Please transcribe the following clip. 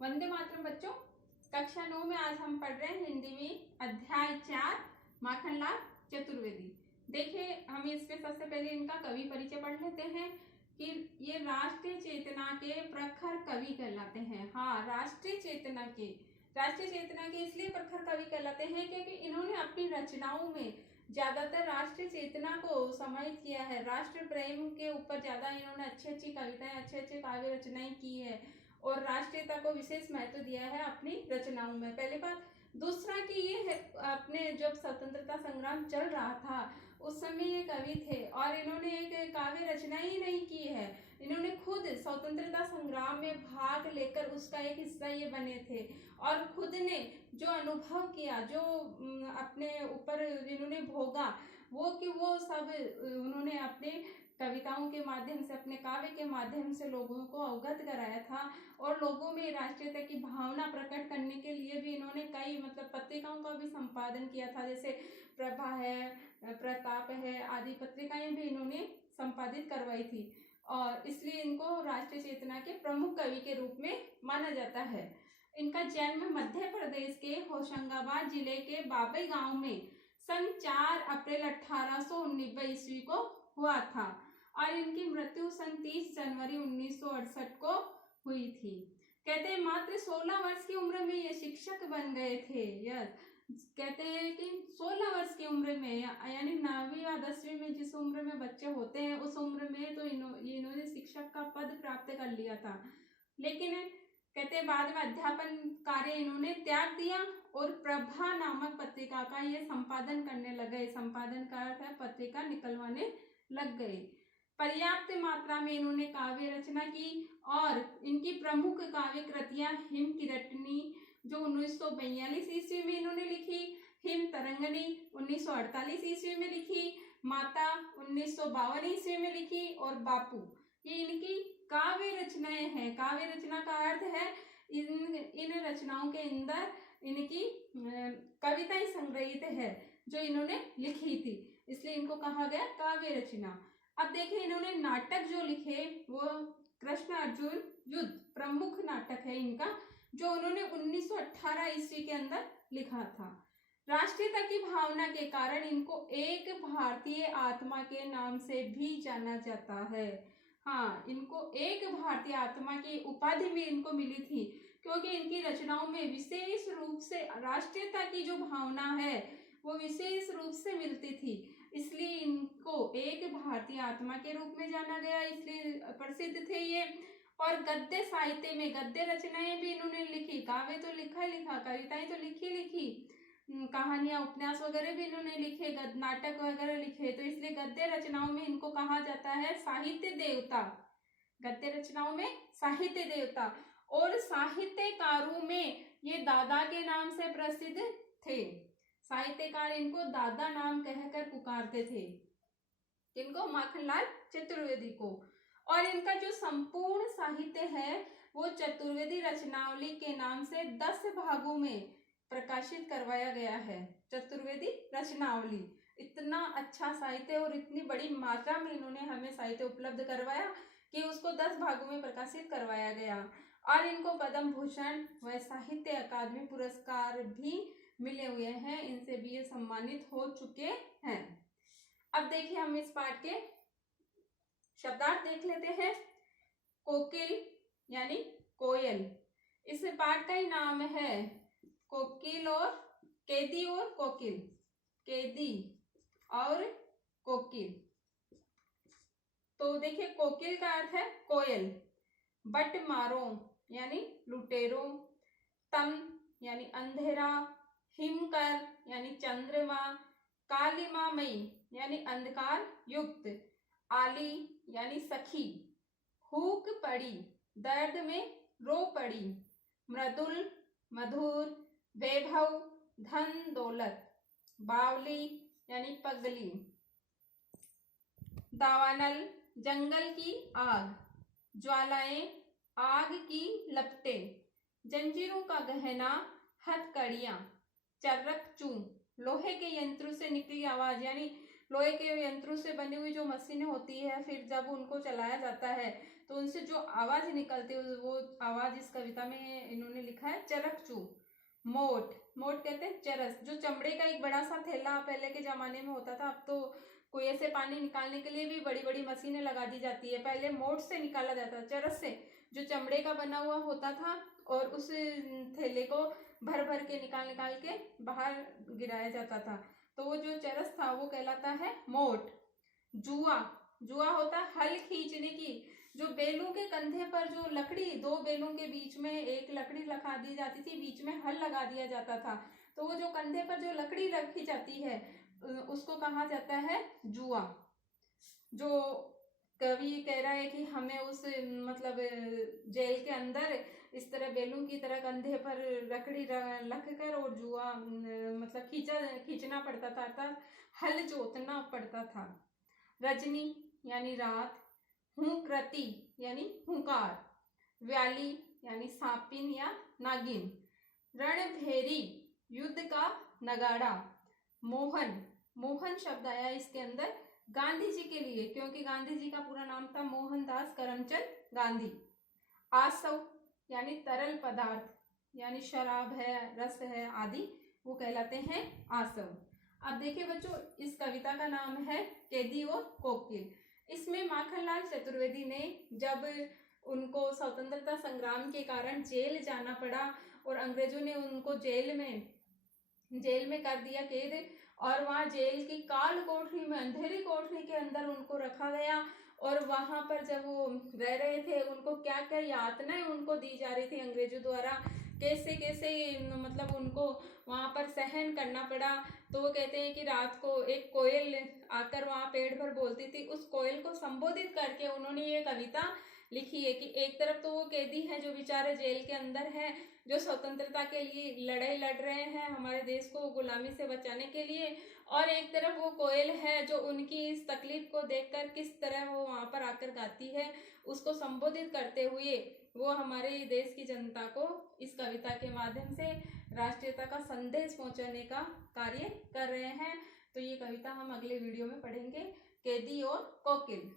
वंदे मातरम बच्चों। कक्षा 9 में आज हम पढ़ रहे हैं हिंदी में अध्याय 4 माखनलाल चतुर्वेदी। देखिए, हम इसमें सबसे पहले इनका कवि परिचय पढ़ लेते हैं कि ये राष्ट्रीय चेतना के प्रखर कवि कहलाते हैं। हाँ, राष्ट्रीय चेतना के इसलिए प्रखर कवि कहलाते हैं क्योंकि इन्होंने अपनी रचनाओं में ज्यादातर राष्ट्रीय चेतना को समाहित किया है। राष्ट्र प्रेम के ऊपर ज्यादा इन्होंने अच्छी अच्छी कविताएं, अच्छे अच्छे काव्य रचनाएं की है और राष्ट्रीयता को विशेष महत्व दिया है अपनी रचनाओं में। पहली बात। दूसरा कि ये है, अपने जब स्वतंत्रता संग्राम चल रहा था उस समय ये कवि थे और इन्होंने एक काव्य रचना ही नहीं की है, इन्होंने खुद स्वतंत्रता संग्राम में भाग लेकर उसका एक हिस्सा ये बने थे और खुद ने जो अनुभव किया, जो अपने ऊपर इन्होंने भोगा, वो सब उन्होंने अपने कविताओं के माध्यम से, अपने काव्य के माध्यम से लोगों को अवगत कराया था और लोगों में राष्ट्रीयता की भावना प्रकट करने के लिए भी इन्होंने कई पत्रिकाओं का भी संपादन किया था, जैसे प्रभा है, प्रताप है आदि पत्रिकाएं भी इन्होंने संपादित करवाई थी और इसलिए इनको राष्ट्रीय चेतना के प्रमुख कवि के रूप में माना जाता है। इनका जन्म मध्य प्रदेश के होशंगाबाद जिले के बाबई गांव में सन 4 अप्रैल 1819 ईस्वी को हुआ था और इनकी मृत्यु सन 30 जनवरी 1968 को हुई थी। कहते हैं मात्र 16 वर्ष की उम्र में ये शिक्षक बन गए थे। कहते हैं कि 16 वर्ष की उम्र में, यानी 9वीं या 10वीं में जिस उम्र में बच्चे होते हैं उस उम्र में तो इन्होंने शिक्षक का पद प्राप्त कर लिया था। लेकिन कहते हैं बाद में अध्यापन कार्य इन्होंने त्याग दिया और प्रभा नामक पत्रिका का ये संपादन करने लगे। संपादन कार्य पत्रिका निकलवाने लग गए। पर्याप्त मात्रा में इन्होंने काव्य रचना की और इनकी प्रमुख काव्य कृतियां हिम किरटनी जो 1942 ईस्वी में इन्होंने लिखी, हिम तरंगनी 1948 ईस्वी में लिखी, माता 1952 ईस्वी में लिखी और बापू, ये इनकी काव्य रचनाएं हैं। काव्य रचना का अर्थ है इन रचनाओं के अंदर इनकी कविताएं संग्रहित है जो इन्होंने लिखी थी, इसलिए इनको कहा गया काव्य रचना। अब देखिए, इन्होंने नाटक जो लिखे वो कृष्ण अर्जुन युद्ध प्रमुख नाटक है इनका, जो उन्होंने 1918 ईस्वी के अंदर लिखा था। राष्ट्रीयता की भावना के कारण इनको एक भारतीय आत्मा के नाम से भी जाना जाता है। हाँ, इनको एक भारतीय आत्मा की उपाधि भी इनको मिली थी क्योंकि इनकी रचनाओं में विशेष रूप से राष्ट्रीयता की जो भावना है वो विशेष रूप से मिलती थी, इसलिए इनको एक भारतीय आत्मा के रूप में जाना गया, इसलिए प्रसिद्ध थे ये। और गद्य साहित्य में गद्य रचनाएं भी इन्होंने लिखी, काव्य तो लिखा, कविताएं तो लिखी, कहानियां उपन्यास वगैरह भी इन्होंने लिखे, नाटक वगैरह लिखे, तो इसलिए गद्य रचनाओं में इनको कहा जाता है साहित्य देवता। गद्य रचनाओं में साहित्य देवता और साहित्यकारों में ये दादा के नाम से प्रसिद्ध थे। साहित्यकार इनको दादा नाम कहकर पुकारते थे, इनको माखनलाल चतुर्वेदी को। और इनका जो संपूर्ण साहित्य है वो चतुर्वेदी रचनावली के नाम से 10 भागों में प्रकाशित करवाया गया है। चतुर्वेदी रचनावली, इतना अच्छा साहित्य और इतनी बड़ी मात्रा में इन्होंने हमें साहित्य उपलब्ध करवाया कि उसको 10 भागों में प्रकाशित करवाया गया और इनको पद्म भूषण व साहित्य अकादमी पुरस्कार भी मिले हुए हैं, इनसे भी ये सम्मानित हो चुके हैं। अब देखिए, हम इस पाठ के शब्दार्थ देख लेते हैं। कोकिल यानी कोयल, इस पाठ का ही नाम है कोकिल और केदी और कोकिल, केदी और कोकिल। तो देखिए, कोकिल का अर्थ है कोयल, बटमारों यानी लुटेरों, तम यानी अंधेरा, हिमकर यानी चंद्रमा, कालिमामयी यानी अंधकार युक्त, आली यानी सखी, हुक पड़ी दर्द में रो पड़ी, मृदुल मधुर, वैभव धन दौलत, बावली यानी पगली, दावानल जंगल की आग, ज्वालाएं आग की लपटें, जंजीरों का गहना, हथकड़ियां, चर्रक चूं लोहे के यंत्रों से निकली आवाज, यानी लोहे के यंत्रों से बनी हुई जो मशीनें होती है फिर जब उनको चलाया जाता है तो उनसे जो आवाज निकलती है वो आवाज इस कविता में इन्होंने लिखा है चरकचू। मोट, मोट कहते हैं चरस, जो चमड़े का एक बड़ा सा थैला पहले के जमाने में होता था। अब तो कुएं से पानी निकालने के लिए भी बड़ी बड़ी मशीनें लगा दी जाती है। पहले मोट से निकाला जाता था, चरस से, जो चमड़े का बना हुआ होता था, और उस थैले को भर भर के निकाल के बाहर गिराया जाता था। तो वो जो चरस था वो कहलाता है मोट। जुआ, जुआ होता है हल खींचने की, जो बैलों के कंधे पर जो लकड़ी, दो बैलों के बीच में एक लकड़ी लगा दी जाती थी, बीच में हल लगा दिया जाता था, तो वो जो कंधे पर जो लकड़ी रखी जाती है उसको कहा जाता है जुआ। जो कवि कह रहा है कि हमें उस मतलब जेल के अंदर इस तरह बैलून की तरह कंधे पर लकड़ी रख कर और जुआ मतलब खींचना पड़ता था, अर्थात हल जोतना पड़ता था। रजनी यानी रात, हुंकृति यानी हुंकार, व्याली यानी सांपिन या नागिन, रणभेरी युद्ध का नगाड़ा, मोहन, मोहन शब्द आया इसके अंदर गांधी जी के लिए, क्योंकि गांधी जी का पूरा नाम था मोहनदास करमचंद गांधी। आसव यानी तरल पदार्थ, यानी शराब है, रस है आदि, वो कहलाते हैं आसव। अब देखिए बच्चों, इस कविता का नाम है कैदी और कोकिल। इसमें माखनलाल चतुर्वेदी ने जब उनको स्वतंत्रता संग्राम के कारण जेल जाना पड़ा और अंग्रेजों ने उनको जेल में कर दिया कैद, और वहाँ जेल की काल कोठरी में, अंधेरी कोठरी के अंदर उनको रखा गया, और वहां पर जब वो रह रहे थे उनको क्या क्या यातनाएं उनको दी जा रही थी अंग्रेजों द्वारा, कैसे कैसे मतलब उनको वहां पर सहन करना पड़ा। तो वो कहते हैं कि रात को एक कोयल आकर वहां पेड़ पर बोलती थी, उस कोयल को संबोधित करके उन्होंने ये कविता लिखी है कि एक तरफ तो वो कैदी हैं जो बेचारे जेल के अंदर हैं, जो स्वतंत्रता के लिए लड़ाई लड़ रहे हैं हमारे देश को गुलामी से बचाने के लिए, और एक तरफ वो कोयल है जो उनकी इस तकलीफ को देखकर किस तरह वो वहां पर आकर गाती है, उसको संबोधित करते हुए वो हमारे देश की जनता को इस कविता के माध्यम से राष्ट्रीयता का संदेश पहुंचाने का कार्य कर रहे हैं। तो ये कविता हम अगले वीडियो में पढ़ेंगे, कैदी और कोकिल।